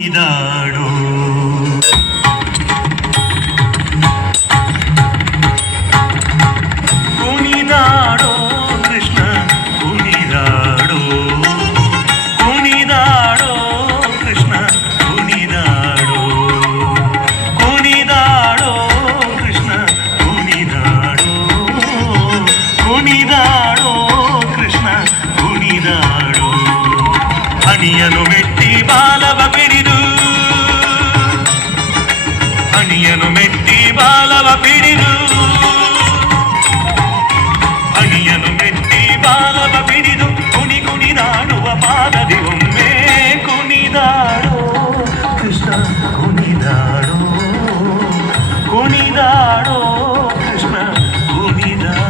ಇದಾಡೋ ಕುಣಿದಾಡೋ ಕೃಷ್ಣ ಕುಣಿದಾಡೋ ಕುಣಿದಾಡೋ ಕೃಷ್ಣ ಕುಣಿದಾಡೋ ಕುಣಿದಾಡೋ ಕೃಷ್ಣ ಕುಣಿದಾಡೋ ಕುಣಿದಾಡೋ ಕೃಷ್ಣ ಕುಣಿದಾಡೋ ಹಣಿಯನು ಮೆಟ್ಟಿ ಬಾಲವ ಪಿಡಿದು ಹಣಿಯನು ಮೆಟ್ಟಿ ಬಾಲವ ಪಿಡಿದು ಹಣಿಯನು ಮೆಟ್ಟಿ ಬಾಲವ ಪಿಡಿದು ಕುಣಿ ಕುಣಿದಾಡುವ ಪಾದದಿ ಒಮ್ಮೆ ಕುಣಿದಾಡೋ ಕೃಷ್ಣ ಕುಣಿದಾಡೋ ಕುಣಿದಾಡೋ ಕೃಷ್ಣ ಕುಣಿದಾಡೋ.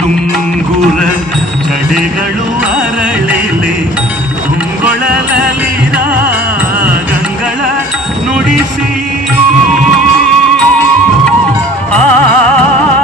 ಲುಂಗುರ ಚಡೆಗಳು ಅರಳೆಲೆ ತುಂಗೊಳಲಲಿದ ಗಂಗಳ ನುಡಿಸಿ